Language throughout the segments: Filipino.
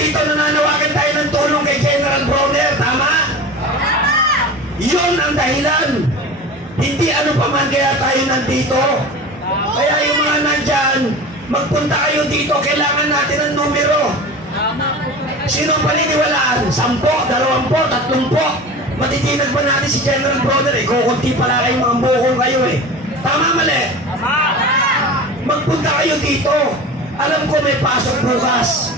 nandito nananawagan tayo ng tulong kay General Bronner, tama? Yun ang dahilan. Hindi ano pa man kaya tayo nandito. Kaya yung mga nandyan, magpunta kayo dito, kailangan natin ng numero. Sino paniniwalaan? 10, 20, 30. Matitinag pa natin si General Bronner eh. Kukunti pala kayong mga bukong kayo eh. Tama mali? Magpunta kayo dito. Alam ko may pasok bukas.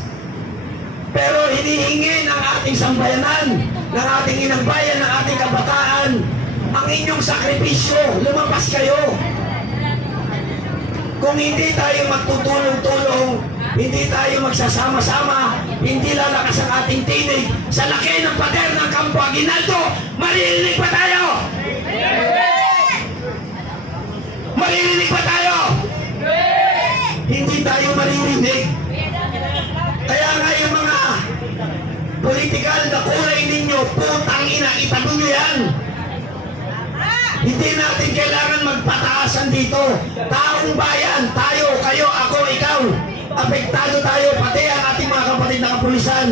Pero hinihingi ng ating sambayanan, ng ating inang bayan, ng ating kabataan, ang inyong sakripisyo. Lumabas kayo. Kung hindi tayo magtutulong-tulong, hindi tayo magsasama-sama, hindi lalakas ang ating tinig sa laki ng pader ng Campo Aguinaldo, maririnig pa tayo? Maririnig pa tayo? Hindi tayo maririnig. Kaya nga yung mga political na kulay ninyo, putang ina, itago nyo yan. Hindi natin kailangan magpataasan dito. Taong bayan, tayo, kayo, ako, ikaw. Apektado tayo, pati ang ating mga kapatid na kapulisan.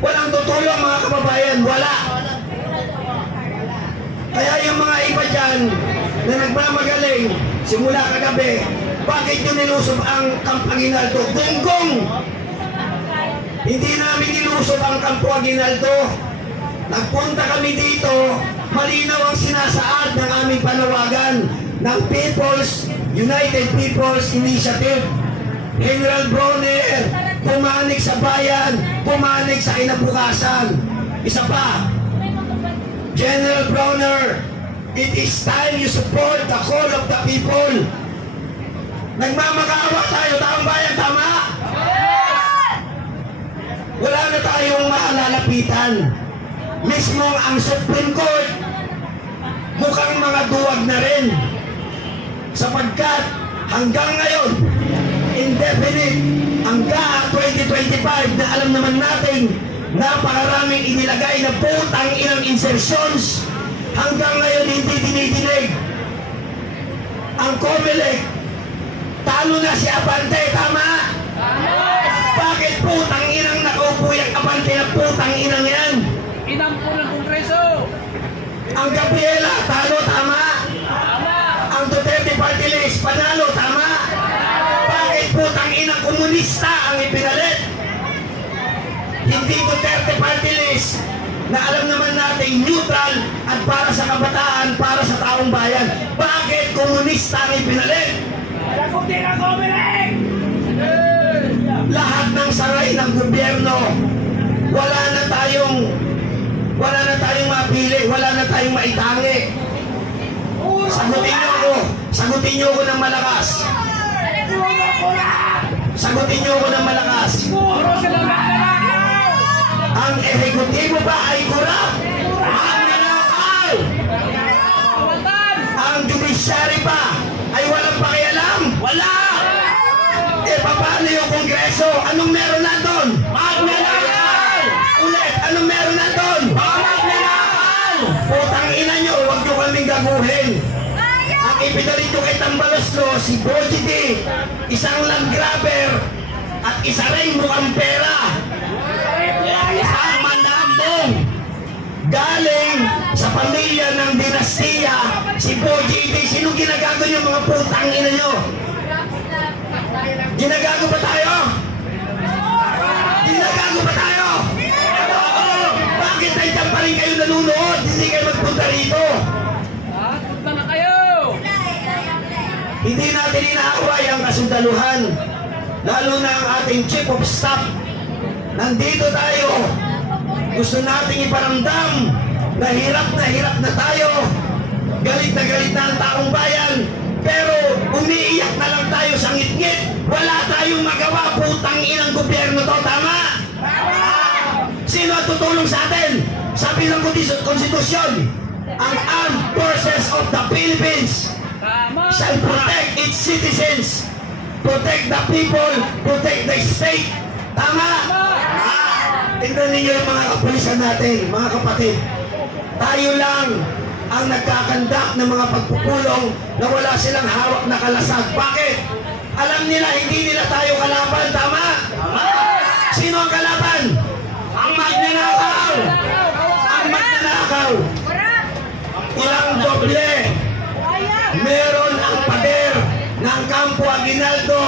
Walang tutulong mga kababayan, wala. Kaya yung mga iba dyan na nagmamagaling simula kagabi, bakit nyo nilusob ang Campo Aguinaldo? Gonggong! Hindi namin nilusob ang Campo Aguinaldo. Nagpunta kami dito, malinaw ang sinasaad ng aming panawagan ng United People's Initiative. General Bronner, pumanig sa bayan, pumanig sa kinabukasan. Isa pa, General Bronner, it is time you support the call of the people. Nagmamakaawa tayo, taong bayan, tama? Wala na tayong maalalapitan. Mismo ang Supreme Court, mukhang mga duwag na rin. Sapagkat hanggang ngayon, indefinite, hanggang 2025 na alam naman natin, napakaraming inilagay na putang inang insertions, hanggang ngayon hindi dinidinig. Ang COMELEC, talo na si Abante, tama? Bakit putang inang nakaupo yung Abante na putang inang yan? Inampo ng Kongreso. Ang Gabriela, talo, tama? Ang Duterte Party List, panalo, tama? Bakit putang inang komunista ang ipinalit? Hindi Duterte Party List na alam naman natin neutral at para sa kabataan, para sa taong bayan. Bakit komunista ang ipinalit? Lahat ng saray ng gobyerno, wala na tayong mapili, wala na tayong maitangi. Sagutin niyo ako ng malakas. Sagutin niyo ako ng malakas. Ang ehekutibo ba ay kurap? Magnanakaw! Ang judiciary ba ay walang pakialam? Wala! Eh, paano yung Kongreso? Anong meron na doon? Magnanakaw! Ulit, anong meron na doon? Magnanakaw! Putang ina nyo, huwag nyo kaming gaguhin. Ang ipinalit ko kay Tambaloslo, si Bojiti, isang land grabber, at isa rin mukhang pera. Isang mandambong. Galing sa pamilya ng dinastiya, si Bojiti. Sino ginagago nyo mga putang ina nyo? Ginagago ba tayo? Ginagago ba tayo? Bakit nandiyan pa rin kayo nanunood? Hindi kayo magpunta rito. Punta na kayo. Hindi natin inaaway ang kasundaluhan. Lalo na ang ating Chief of Staff. Nandito tayo. Gusto nating iparamdam na hirap na tayo. Galit na ang taong bayan. Pero umiiyak na lang tayo sa ngit-ngit. Wala tayong magawa, putang inang gobyerno to, tama? Sino ang tutulong sa atin? Sabi ng konstitusyon, ang Armed Forces of the Philippines shall protect its citizens, protect the people, protect the state. Tama? Tingnan ninyo yung mga kapulisan natin, mga kapatid. Tayo lang ang nagkakandak ng mga pagpupulong na wala silang hawak na kalasag. Bakit? Alam nila, hindi nila tayo kalaban. Tama? Sino ang kalaban? Ang magnanakaw! Ang magnanakaw! Ilang doble meron ang pader ng Campo Aguinaldo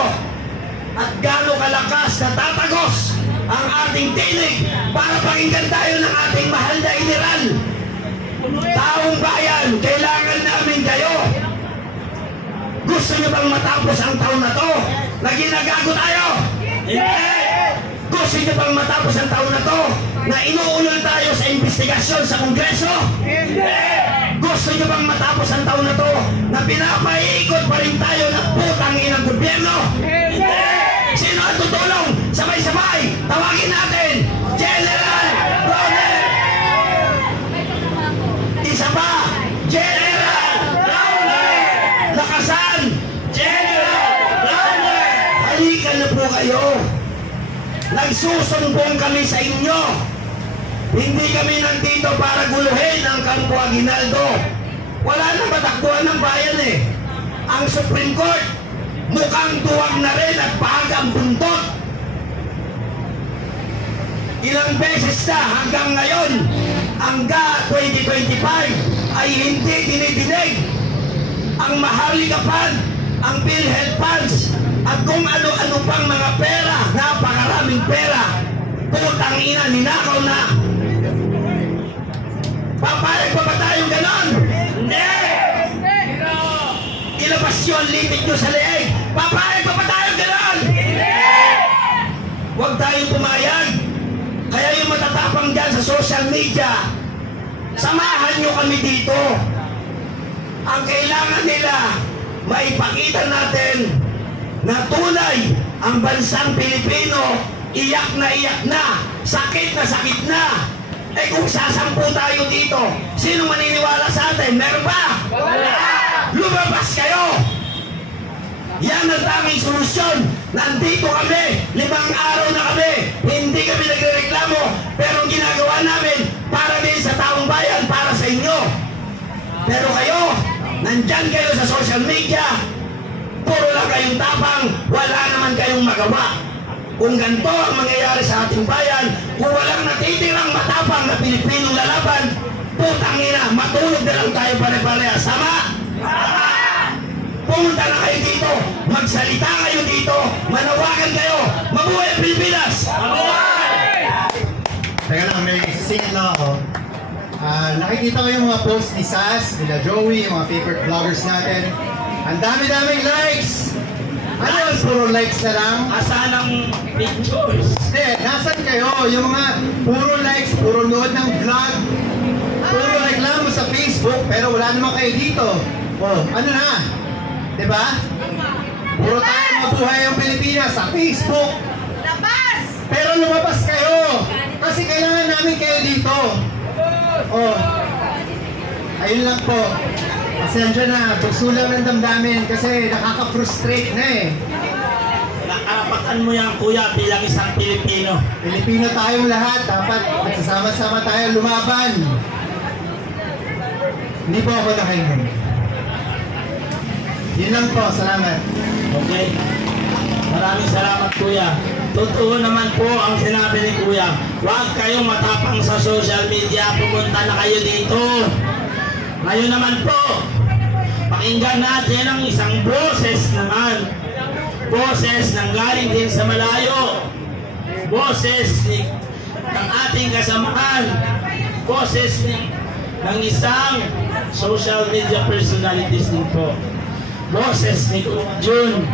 at gaano kalakas na tatagos ang ating tinig para pakinggan tayo ng ating mahal na general. Taong bayan, kailangan namin kayo. Gusto nyo bang matapos ang taon na to na ginagago tayo? Hindi! Gusto nyo bang matapos ang taon na to na inuulol tayo sa investigasyon sa Kongreso? Hindi! Gusto nyo bang matapos ang taon na to na pinapaikot pa rin tayo ng putang inang gobyerno? Hindi! Sino ang tutulong? Sabay-sabay! Tawagin natin! General Ronel! Isa pa! General Ronel! Lakasan! General Ronel! Halika na po kayo! Nagsusumbong kami sa inyo! Hindi kami nandito para guluhin ang Campo Aguinaldo. Wala nang matakbuhan ng bayan eh. Ang Supreme Court, mukhang tuwag na rin at pahag ang buntot. Ilang beses na hanggang ngayon, hanggang 2025, ay hindi dinidinig ang Maharlika Fund, ang PhilHealth funds, at kung ano-ano pang mga pera, napakaraming pera. Putang ina, ninakaw na. Papayag pa ba tayong ganon? Hindi! Ilabas yun, litik nyo sa leeg. Papayag pa ba tayong ganon? Hindi! Huwag tayong pumayag. Kaya yung matatapang dyan sa social media, samahan nyo kami dito. Ang kailangan nila, maipakita natin na tunay ang bansang Pilipino, iyak na, sakit na. Eh kung sasampu tayo dito, sino maniniwala sa atin? Meron ba? Wala! Lumabas kayo! Yan ang tanging solusyon. Nandito kami, 5 araw na kami. Hindi kami nagrereklamo, pero ang ginagawa namin para din sa taong bayan, para sa inyo. Pero kayo, nandyan kayo sa social media, puro lang kayong tapang, wala naman kayong magawa. Kung ganito ang mangyayari sa ating bayan, kung walang natitirang matapang na Pilipinong lalaban, putang ina, matulog na lang tayo pare-parehas. Sama? Pumunta na kayo dito, magsalita kayo dito, manawagan kayo, mabuhay ang Pilipinas! Mabuhay! Teka lang, may sisingin lang ako. Nakikita ko yung mga posts ni Sas, nila Joey, yung mga favorite vloggers natin. Ang dami-daming likes! Ano, puro likes na lang? Asan ang pictures? Nasan kayo? Yung mga puro likes, puro nood ng vlog, puro reklamo sa Facebook, pero wala naman kayo dito. Oh, ano na? Diba? Puro tayo mabuhay ang Pilipinas sa Facebook. Labas! Pero lumabas kayo! Kasi kailangan namin kayo dito. Oh, ayun lang po. Pasensya na, bukso lang ng damdamin kasi nakaka-frustrate na eh. Nakarapatan mo yan, kuya, bilang isang Pilipino. Pilipino tayong lahat, dapat magsasama-sama tayo lumaban. Hindi po ako nakainin. Yun lang po, salamat. Okay. Maraming salamat, kuya. Totoo naman po ang sinabi ni kuya. Huwag kayong matapang sa social media. Pumunta na kayo dito. Ngayon naman po, pakinggan natin ang isang boses naman. Boses ng galing din sa malayo. Boses ng ating kasamahan. Boses ng isang social media personalities din po. Boses ni Jun.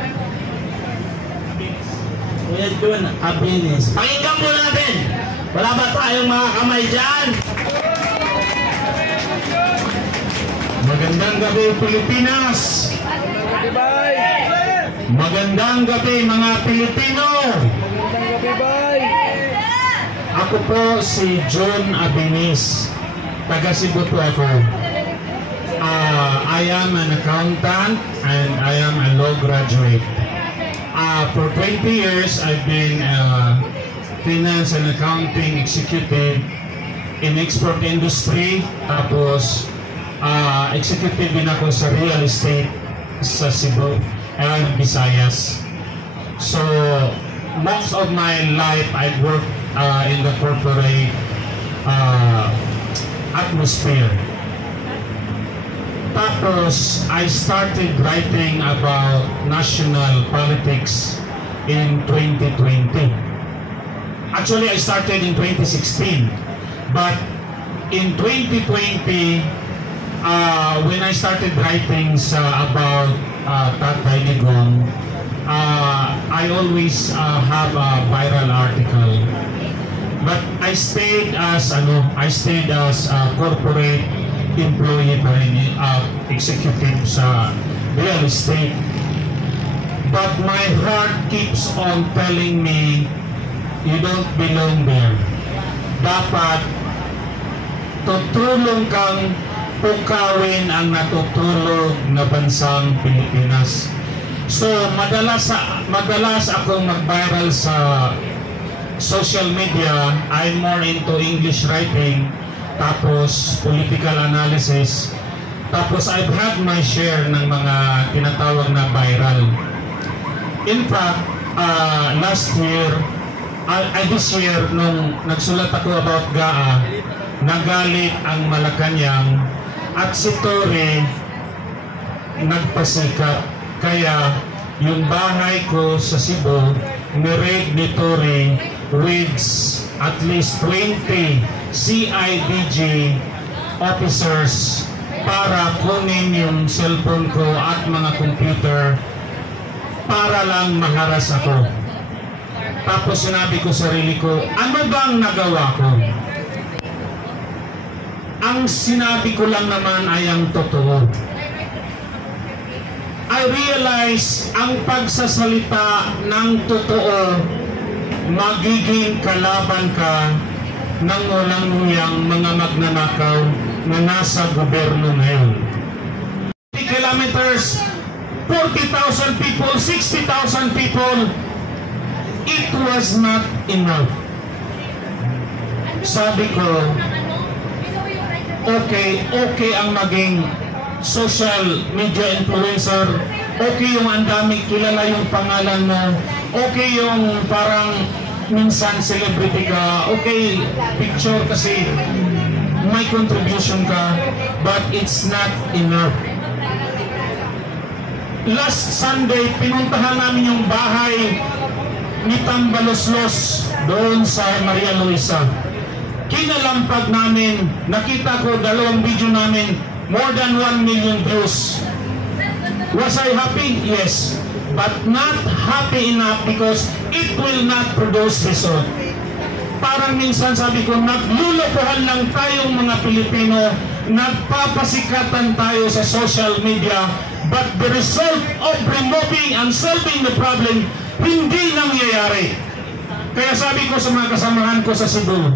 Kuya Jun Abinis. Pakinggan po natin. Wala ba tayong mga kamay dyan? Magandang gabi, Pilipinas! Magandang gabi, mga Pilipino! Ako po si John Abinis. Taga Cebu po ako. I am an accountant and I am a law graduate. For 20 years, I've been a finance and accounting executive in export industry. Tapos, executive din ako sa real estate sa Cebu and Visayas. So, most of my life I've worked in the corporate atmosphere. Tapos, I started writing about national politics in 2020. Actually, I started in 2016. But in 2020, when I started writing about Tatay Digong, I always have a viral article. But I stayed as corporate employee pa rin, executive sa real estate. But my heart keeps on telling me, you don't belong there. Dapat tutulong kang pukawin ang natutulog na bansang Pilipinas. So, madalas akong mag-viral sa social media. I'm more into English writing, tapos political analysis, tapos I've had my share ng mga tinatawag na viral. In fact, this year, nung nagsulat ako about GAA, nagalit ang Malacanang at si Tory nagpasikat. Kaya yung bahay ko sa Cebu, ni-raid ni Tory with at least 20 CIDG officers para kunin yung cellphone ko at mga computer para lang maharas ako. Tapos sinabi ko sa sarili ko, ano bang nagawa ko? Ang sinabi ko lang naman ay ang totoo. I realize ang pagsasalita ng totoo, magiging kalaban ka ng walang niyang mga magnanakaw na nasa gobyerno ngayon. 50 kilometers, 40,000 people, 60,000 people, it was not enough. Sabi ko, okay ang maging social media influencer, okay yung ang dami kilala yung pangalan mo, okay yung parang minsan celebrity ka, okay picture kasi may contribution ka, but it's not enough. Last Sunday, pinuntahan namin yung bahay ni Tambaloslos doon sa Maria Luisa. Kinalampag namin, nakita ko dalawang video namin, more than 1 million views. Was I happy? Yes. But not happy enough because it will not produce result. Parang minsan sabi ko, naglulukuhan lang tayong mga Pilipino, nagpapasikatan tayo sa social media, but the result of removing and solving the problem, hindi nangyayari. Kaya sabi ko sa mga kasamahan ko sa Cebu,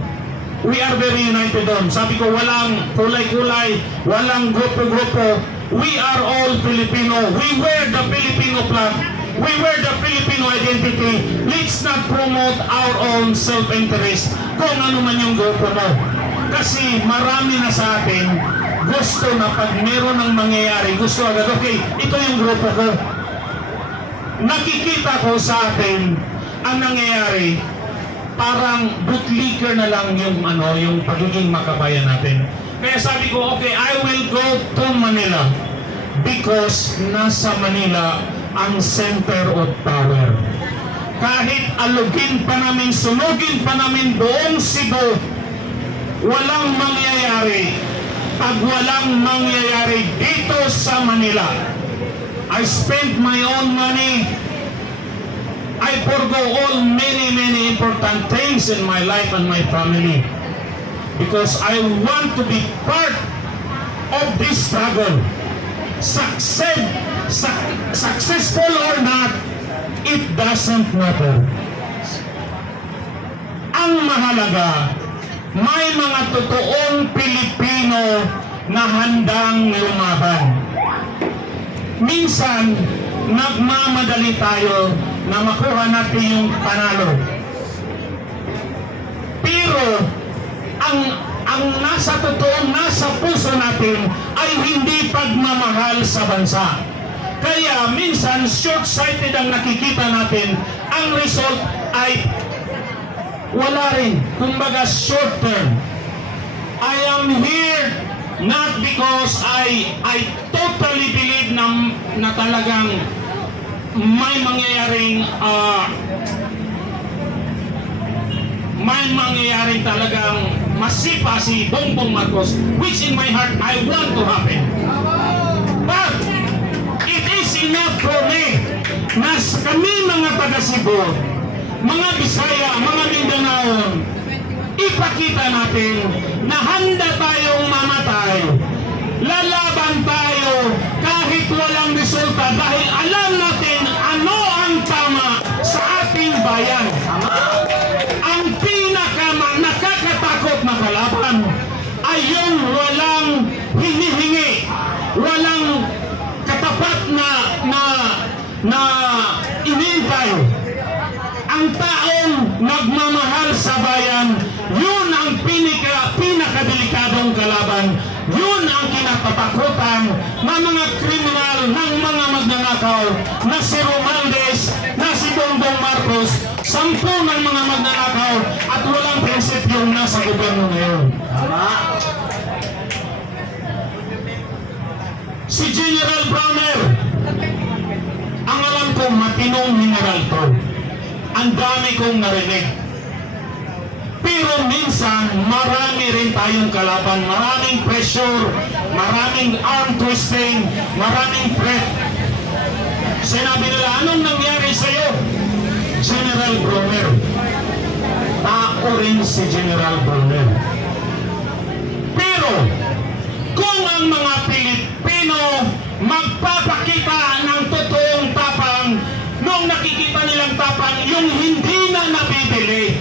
we are very united doon. Sabi ko, walang kulay-kulay, walang grupo-grupo. We are all Filipino. We wear the Filipino flag. We wear the Filipino identity. Let's not promote our own self-interest kung ano man yung grupo mo. Kasi marami na sa atin gusto na pag meron ng mangyayari, gusto agad, okay, ito yung grupo ko. Nakikita ko sa atin ang nangyayari, parang bootlicker na lang yung pagiging makabayan natin. Kaya sabi ko, okay, I will go to Manila because nasa Manila ang center of power. Kahit alugin pa namin, sunugin pa namin buong Cebu, walang mangyayari pag walang mangyayari dito sa Manila. I spent my own money. I forgo all many important things in my life and my family because I want to be part of this struggle. Successful or not, it doesn't matter. Ang mahalaga, may mga totoong Pilipino na handang lumaban. Minsan, nagmamadali tayo na makuha natin yung panalo. Pero, ang nasa puso natin ay hindi pagmamahal sa bansa. Kaya minsan short-sighted ang nakikita natin. Ang result ay wala rin. Kumbaga short term. I am here not because I totally believe na talagang may mangyayaring talagang masipa si Bongbong Marcos, which in my heart I want to happen. But it is enough for me na kami mga taga Cebu, mga Bisaya, mga Mindanaon, ipakita natin na handa tayong mamatay. Lalaban tayo kahit walang resulta dahil alam natin ano ang tama sa ating bayan. Ang nakakatakot na kalaban ay yung walang hinihingi, walang katapat na inintay. Ang taong nagmamahal sa bayan, yun ang pinakadelikadong kalaban. Yun ang kinatatakutan ng mga kriminal, ng mga magnanakaw na si Romualdez, na si Bongbong Marcos, 10 ng mga magnanakaw at walang prinsipyong nasa gobyerno ngayon. Si General Browner, ang alam ko matinong general to. Ang dami kong narinig. Pero minsan, marami rin tayong kalaban, maraming pressure, maraming arm twisting, maraming threat. Sinabi nila, anong nangyari sa'yo? General Browner. Tao rin si General Browner. Pero, kung ang mga Pilipino magpapakita ng totoong tapang, nung nakikita nilang tapang, yung hindi na nabibili,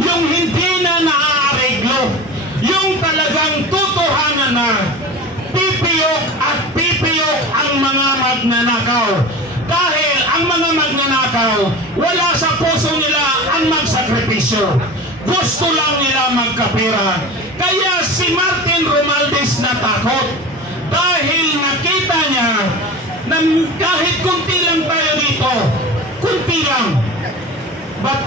yung hindi na naaareglo, yung talagang totohanan na pipiyok at pipiyok ang mga magnanakaw. Dahil ang mga magnanakaw, wala sa puso nila ang magsakripisyo. Gusto lang nila magkapira. Kaya si Martin Romualdez natakot dahil nakita niya na kahit kunti lang tayo dito, kunti lang, but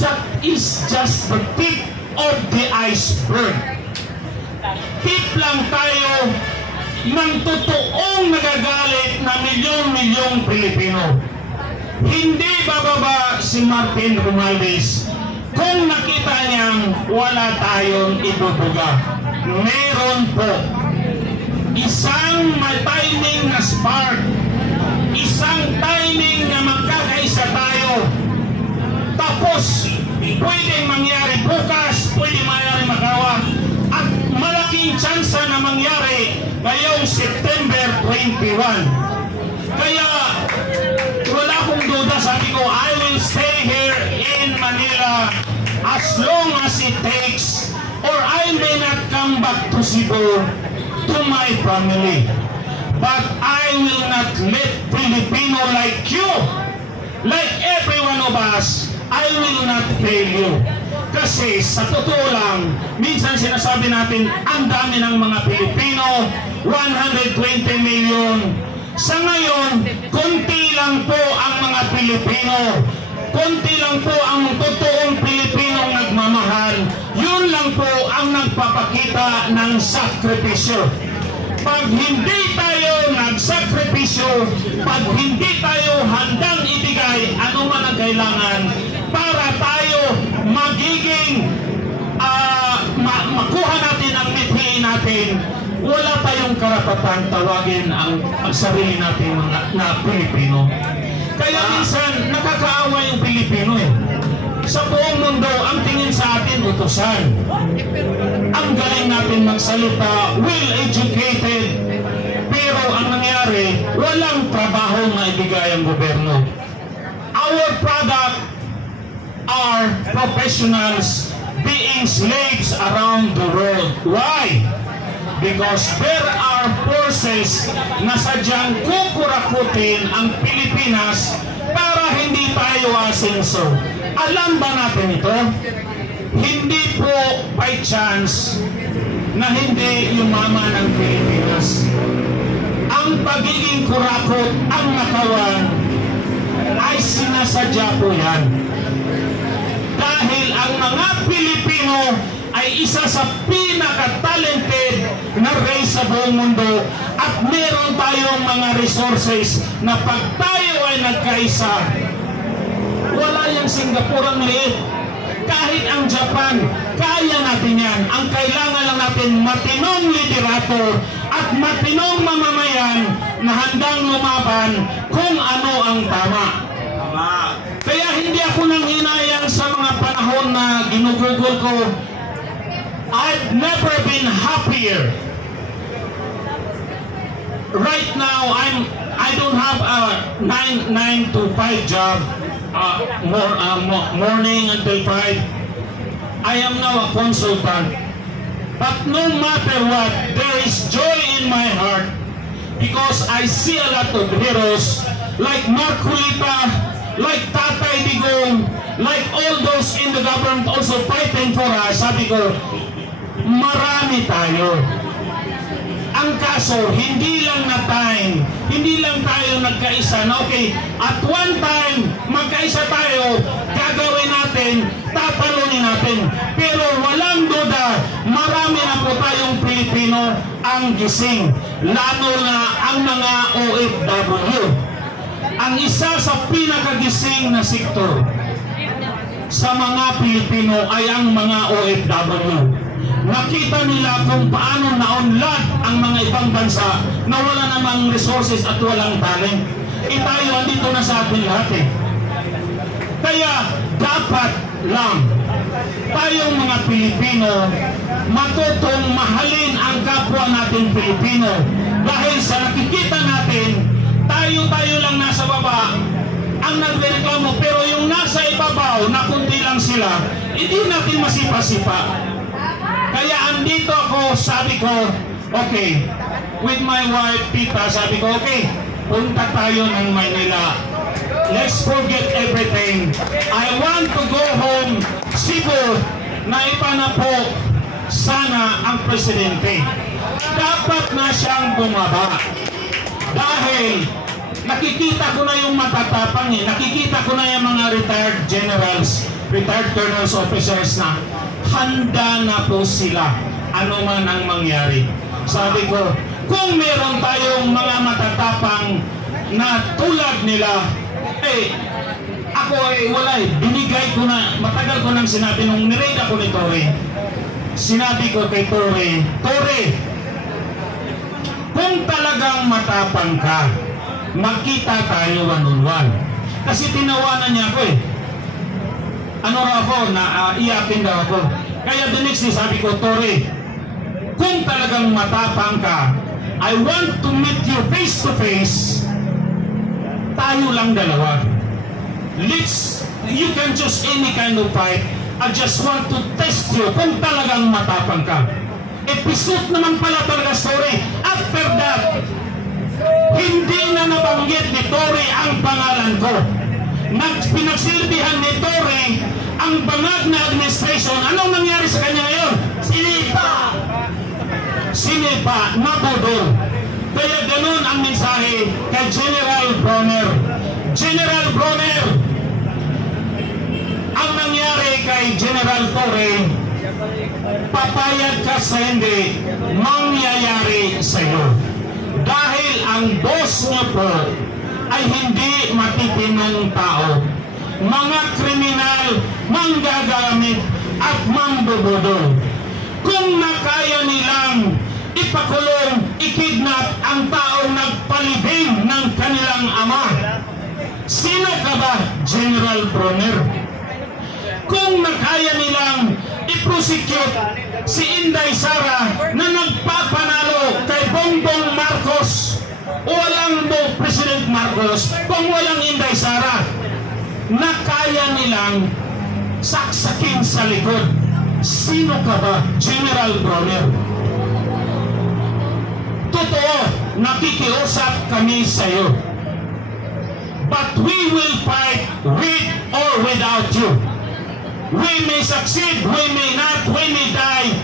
that is just the tip of the iceberg. Tip lang tayo ng totoong nagagalit na milyon-milyong Pilipino. Hindi bababa si Martin Romualdez kung nakita niyang wala tayong ibubuga. Meron po isang timing na spark, isang timing na magkakaisa tayo. Tapos, pwedeng mangyari bukas, pwedeng mangyari makawa, at malaking tsansa na mangyari ngayong September 21. Kaya, wala akong duda, sabi ko, I will stay here in Manila as long as it takes, or I may not come back to Cebu, to my family. But I will not let Filipino like you, like every one of us, I will not fail you. Kasi sa totoo lang, minsan sinasabi natin, ang dami ng mga Pilipino, 120 million. Sa ngayon, konti lang po ang mga Pilipino. Konti lang po ang totoong Pilipinong nagmamahal. Yun lang po ang nagpapakita ng sakripisyo. Pag hindi tayo nagsakripisyo, pag hindi tayo handang ibigay ano man ang kailangan para tayo magiging makuha natin ang mithiin natin, wala tayong karapatan tawagin ang sarili natin na Pilipino. Kaya minsan nakakaawa yung Pilipino eh. Sa buong mundo, ang tingin sa atin utusan. Ang galing natin magsalita, well-educated, pero ang nangyari, walang trabaho na ibigay ang gobyerno. Our product are professionals being slaves around the world. Why? Because there are forces na sadyang kukurakutin ang Pilipinas para hindi tayo asenso. Alam ba natin ito? Hindi po by chance na hindi yumaman ang Pilipinas. ang pagiging kurakot ang nakawan ay sinasadya po yan. Dahil ang mga Pilipino ay isa sa pinaka-talented na race sa buong mundo at meron tayong mga resources na pag tayo ay nagkaisa, wala yung Singapore ang liit. Kahit ang Japan, kaya natin yan. Ang kailangan lang natin matinong liderato at matinong mamamayan na handang lumaban kung ano ang tama. Kaya hindi ako nang hinayang sa mga panahon na ginugugol ko. I've never been happier. Right now, I don't have a 9 to 5 job. Morning until 5. I am now a consultant. But no matter what, there is joy in my heart because I see a lot of heroes like Marcolita, like Tatay Digong, like all those in the government also fighting for us. Sabi ko, marami tayo. Ang kaso, hindi lang tayo nagkaisa na okay, at one time, magkaisa tayo, gagawin natin, tatalunin natin. Pero walang duda, marami na po tayong Pilipino ang gising, lalo na ang mga OFW. Ang isa sa pinakagising na sektor sa mga Pilipino ay ang mga OFW. Nakita nila kung paano naunlad ang mga ibang bansa na wala namang resources at walang talent. Tayo andito na sa atin lahat eh. Kaya dapat lang tayong mga Pilipino matutong mahalin ang kapwa natin Pilipino. Dahil sa nakikita natin, tayo lang nasa baba ang nagreklamo, pero yung nasa ibabaw na kunti lang sila, hindi natin masipa-sipa. Kaya andito ako, sabi ko, okay, with my wife, Tita, sabi ko, okay, punta tayo ng Manila. Let's forget everything. I want to go home, Cebu, na ipanapok sana ang presidente. Dapat na siyang bumaba. Dahil nakikita ko na yung matatapang eh. Nakikita ko na yung mga retired generals, retired colonels, officers na handa na po sila ano man ang mangyari. Sabi ko, kung meron tayong mga matatapang na tulad nila, ako wala eh. Binigay ko na, matagal ko nang sinabi nung niraid ako ni Tore. Sinabi ko kay Tore, kung talagang matapang ka, magkita tayo one-on-one. Kasi tinawanan niya ako eh. Ano raw ako, iyakin daw ako. Kaya the next day sabi ko, Tore, kung talagang matapang ka, I want to meet you face to face. Tayo lang dalawa. You can choose any kind of fight. I just want to test you kung talagang matapang ka. Episode naman pala talaga story. After that, hindi na nabanggit ni Tore ang pangalan ko. Pinagsilbihan ni Tore ang bangag na administration. Anong nangyari sa kanya ngayon? Sinipa, nabudol. Kaya ganun ang mensahe kay General Bronner. General Bronner, ang nangyari kay General Tore, papayag ka sa hindi, mangyayari sa iyo. Dahil ang boss niyo po ay hindi matitinong tao. Mga kriminal, manggagamit at mambubudol. Kung nakaya nilang ipakulong, ikidnap ang taong nagpalibing ng kanilang ama, sino ka ba, General Bronner? Kung nakaya nilang i-prosecute si Inday Sara na nagpapanalo kay Bongbong Marcos, walang President Marcos kung walang Inday Sara, nakaya nilang saksakin sa likod, sino ka ba, General Bronner? Totoo, nakikiusap kami sa iyo. But we will fight with or without you. We may succeed, we may not, we may die.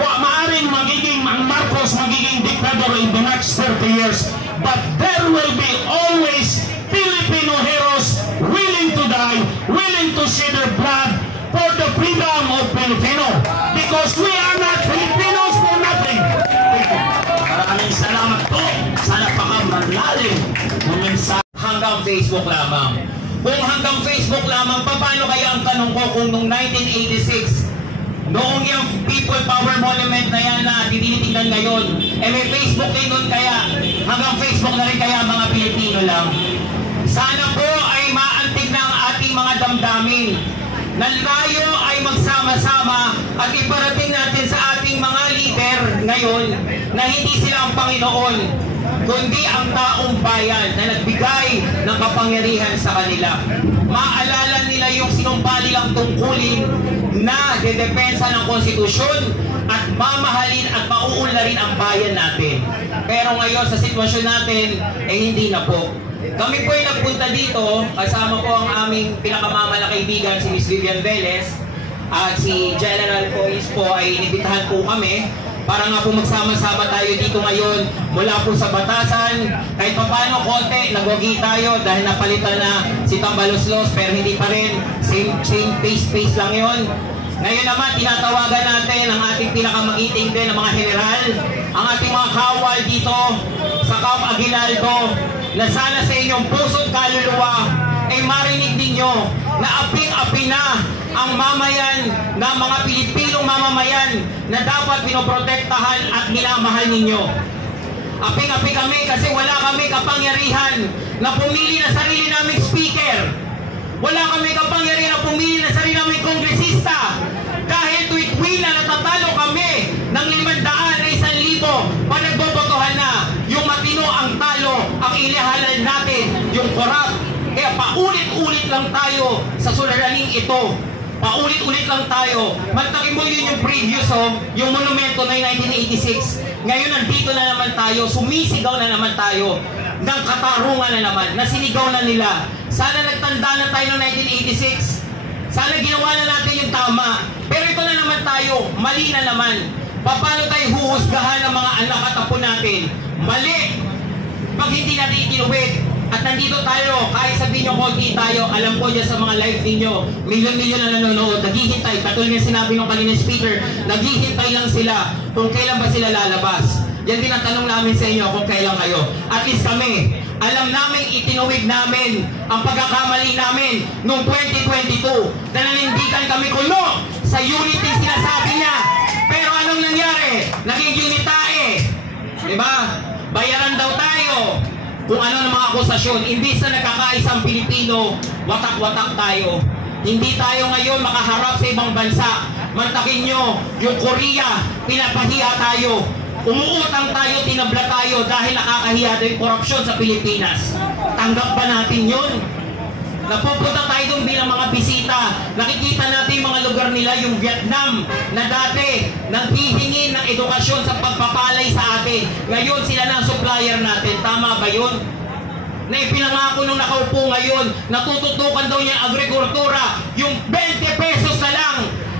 maaring magiging ang Marcos magiging dictator in the next 30 years. But there will be always Filipino heroes willing to die, willing to shed their blood for the freedom of Filipino. Because we are not Filipinos for nothing. Maraming salamat po sa napakamarlalim ng mensahe. Hanggang Facebook lamang. Kung hanggang Facebook lamang, paano kaya ang tanong ko kung noong 1986, noong yung People Power Monument na yan na tinitingnan ngayon, may Facebook din nun kaya, hanggang Facebook na rin kaya mga Pilipino lang. Sana po ay maantig na ang ating mga damdamin, na tayo ay magsama-sama at iparating natin sa ating mga leader ngayon na hindi sila ang Panginoon, kundi ang taong bayan na nagbigay ng kapangyarihan sa kanila. Maalala nila yung sinumpali lang tungkulin na dedepensa ng konstitusyon at mamahalin at mauunlarin ang bayan natin. Pero ngayon sa sitwasyon natin, hindi na po. Kami po ay nagpunta dito, kasama po ang aming pinakamama na kaibigan, si Miss Vivian Velez, at si General Police po ay inibitahan po kami para nga po magsama-sama tayo dito ngayon mula po sa Batasan. Kahit pa paano konti, nagwagi tayo dahil napalitan na si Tambaloslos, pero hindi pa rin, same pace lang yon. Ngayon naman, tinatawagan natin ang ating pinakamagiting din ng mga general, ang ating mga kawal dito sa Camp Aguinaldo, na sana sa inyong puso't kaluluwa ay marinig ninyo na aping-api na ang mamayan na mga Pilipinong mamamayan na dapat pinoprotektahan at minamahal ninyo. Aping-api kami kasi wala kami kapangyarihan na pumili na sarili naming speaker. Wala kami kapangyarihan na pumili na sarili naming kongresista. Kahit tuwit-tuwi na natatalo kami ng 500 na 1,000, pa nagbobotohan na yung matino ang talo, ang inihalal natin, yung korap. Kaya paulit-ulit lang tayo sa suliraning ito. Paulit-ulit lang tayo. Magtakin mo yun yung previous, yung monumento na 1986. Ngayon nandito na naman tayo, sumisigaw na naman tayo ng katarungan na naman, nasinigaw na nila. Sana nagtanda na tayo ng 1986. Sana ginawa na natin yung tama. Pero ito na naman tayo, mali na naman. Paano tayo huhusgahan ng mga anak at apo natin? Mali! Pag hindi natin ikinuwid. At nandito tayo, kahit sabihin nyo konti tayo, alam ko dyan sa mga live ninyo, milyon-milyon na nanonood, naghihintay, katulad ng sinabi ng kanina speaker, naghihintay lang sila kung kailan ba sila lalabas. Yan din ang tanong namin sa inyo kung kailan kayo. At least kami, alam namin, itinuwid namin ang pagkakamali namin noong 2022 na nanindigan kami kuno sa unity sinasabi niya. Pero anong nangyari? Naging unitae. Diba? Bayaran daw tayo kung ano ng mga akusasyon. Imbis na nagkakaisang Pilipino, watak-watak tayo. Hindi tayo ngayon makaharap sa ibang bansa. Mantakin nyo, yung Korea, pinapahiya tayo. Umuutang tayo, tinabla tayo dahil nakakahiya daw yung korupsyon sa Pilipinas. Tanggap ba natin yun? Napupunta tayo doon bilang mga bisita. Nakikita natin yung mga lugar nila, yung Vietnam, na dati nanghihingi ng edukasyon sa pagpapalay sa atin. Ngayon sila na ang supplier natin. Tama ba yun? Na ipinangako nung nakaupo ngayon, natututukan daw niya agrikultura, yung 20 pesos na lang.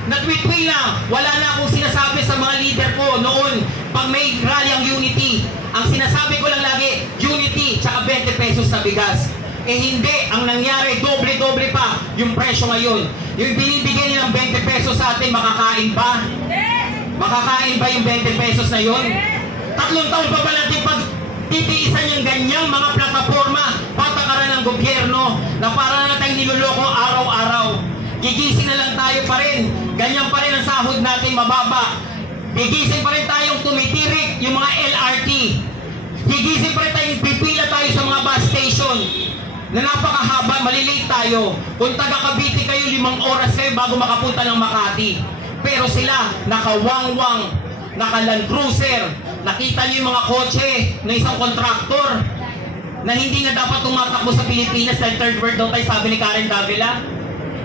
Natwitwi na, wala na akong sinasabi sa mga leader ko noon pag may rally ang unity. Ang sinasabi ko lang lagi, unity, tsaka 20 pesos na bigas. Hindi, ang nangyari, doble-doble pa yung presyo ngayon. Yung binibigyan nilang 20 pesos sa atin, makakain ba? Makakain ba yung 20 pesos na yun? 3 taon pa ba natin pag titiisan yung ganyang mga plataforma, patakaran ng gobyerno, na para na tayong niloloko araw-araw. Gigising na lang tayo pa rin. Ganyan pa rin ang sahod natin, mababa. Gigising pa rin tayong tumitirik yung mga LRT. Gigising pa rin tayong pipila tayo sa mga bus station na napakahaba, malilate tayo. Kung taga Cavite kayo, 5 oras kayo bago makapunta ng Makati. Pero sila, nakawangwang, naka-Land Cruiser, nakita niyo yung mga kotse ng isang kontraktor na hindi na dapat tumatakbo sa Pilipinas dahil third world daw tayo, sabi ni Karen Davila.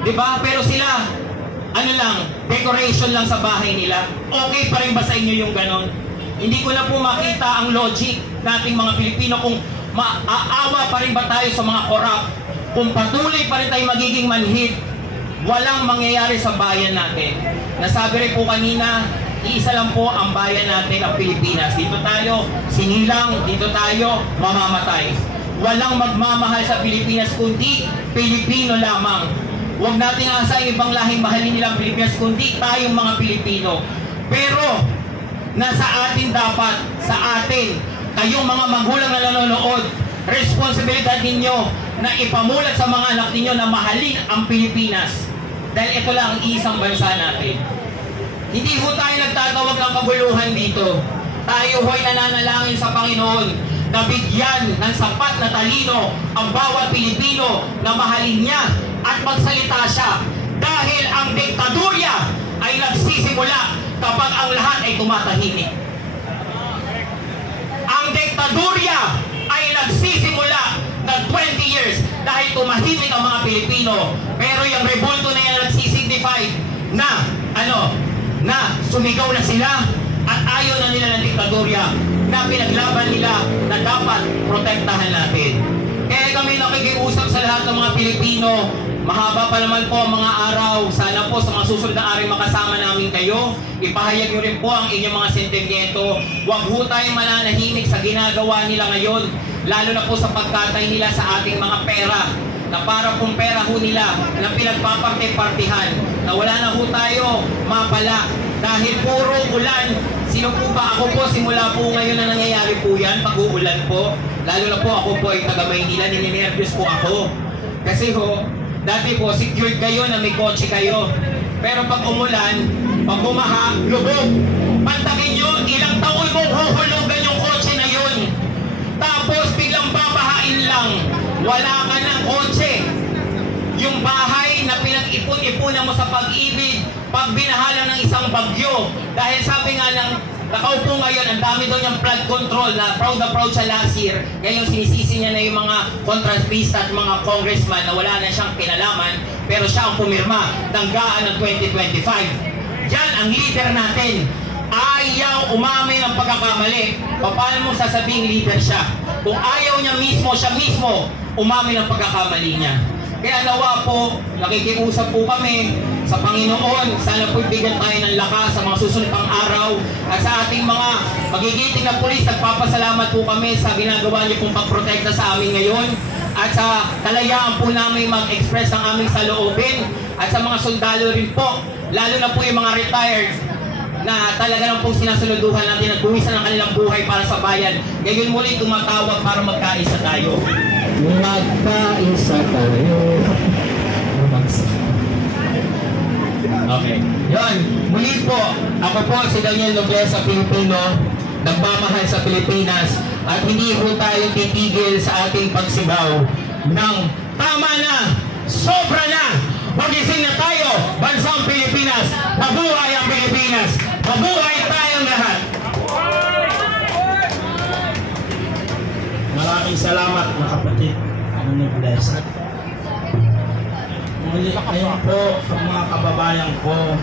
Diba? Pero sila, ano lang, decoration lang sa bahay nila. Okay pa rin ba sa inyo yung ganon? Hindi ko na po makita ang logic nating mga Pilipino kung maaawa pa rin ba tayo sa mga korap. Kung patuloy pa rin tayo magiging manhid, walang mangyayari sa bayan natin. Nasabi rin po kanina, Iisa lang po ang bayan natin, ang Pilipinas. Dito tayo sinilang, dito tayo mamamatay. Walang magmamahal sa Pilipinas kundi Pilipino lamang. Huwag natin asahin ibang lahing mahalin nilang Pilipinas kundi tayong mga Pilipino. Pero nasa atin dapat, sa atin, kayong mga magulang na nanonood, responsibilidad ninyo na ipamulat sa mga anak ninyo na mahalin ang Pilipinas. Dahil ito lang ang isang bansa natin. Hindi ho tayo nagtatawag ng kabuluhan dito. Tayo ho'y nananalangin sa Panginoon na bigyan ng sapat na talino ang bawat Pilipino na mahalin niya at magsalita siya. Dahil ang diktadurya ay nagsisimula kapag ang lahat ay tumatahimik. Ang diktadurya ay nagsisimula ng 20 years dahil tumahimik ang mga Pilipino. Pero yung rebulto na yan nagsisignify na na sumigaw na sila at ayaw na nila ng diktadurya na pinaglaban nila na dapat protektahan natin. Kaya kami nakikiusap sa lahat ng mga Pilipino, mahaba pa naman po ang mga araw. Sana po sa mga susunod na araw makasama namin kayo. Ipahayag nyo rin po ang inyong mga sentimiento. Huwag ho tayong mananahimik sa ginagawa nila ngayon, lalo na po sa pagkatay nila sa ating mga pera, na para pong pera ho nila na pinagpaparte-partihan, na wala na ho tayo mapala dahil puro ulan. Sino po ba? Ako po, simula po ngayon na nangyayari po yan, pag-uulan po. Lalo na po ako po ay taga Maynila, nininervyos po ako. Kasi ho, dati po, secured kayo na may kotse kayo. Pero pag umulan, pag bumaha, lubog. Pantagin nyo, ilang taon mong huhulugan yung kotse na yun. Tapos biglang babahain lang. Wala ka ng kotse. Yung bahay na pinag-ipon-ipunan mo sa pag-ibig, pag binahala ng isang bagyo. Dahil sabi nga ng nakaupo ngayon, ang dami daw niyang flood control na proud na proud siya last year. Ngayon sinisisi niya na yung mga contraspista at mga congressman na wala na siyang pinalaman, pero siya ang pumirma ng gaan ng 2025. Yan ang leader natin. Ayaw umamin ng pagkakamali. Paano mo sasabing leader siya? Kung ayaw niya mismo, siya mismo umamin ng pagkakamali niya. Kaya nawa po, nakikiusap po kami sa Panginoon. Sana po bigyan tayo ng lakas sa mga susunod pang araw. At sa ating mga magigiting na pulis, nagpapasalamat po kami sa ginagawa niyo pong pagprotekta sa amin ngayon. At sa kalayaan po namin mag-express ang aming saloobin. At sa mga sundalo rin po, lalo na po yung mga retired, na talaga lang pong sinasaluduhan natin, nagbuwisan ng kanilang buhay para sa bayan. Ngayon muli tumatawag para magkaisa tayo. Magkaisa tayo. Okay. Yun. Muli po, ako po si Daniel Nobleza, Pilipino, nagmamahal sa Pilipinas, at hindi po tayo titigil sa ating pagsigaw ng tama na, sobra na, magising na tayo, bansang Pilipinas, mabuhay ang Pilipinas, mabuhay tayong lahat. Maraming salamat mga kapatid. Nobleza. Muli ngayon po sa mga kababayan ko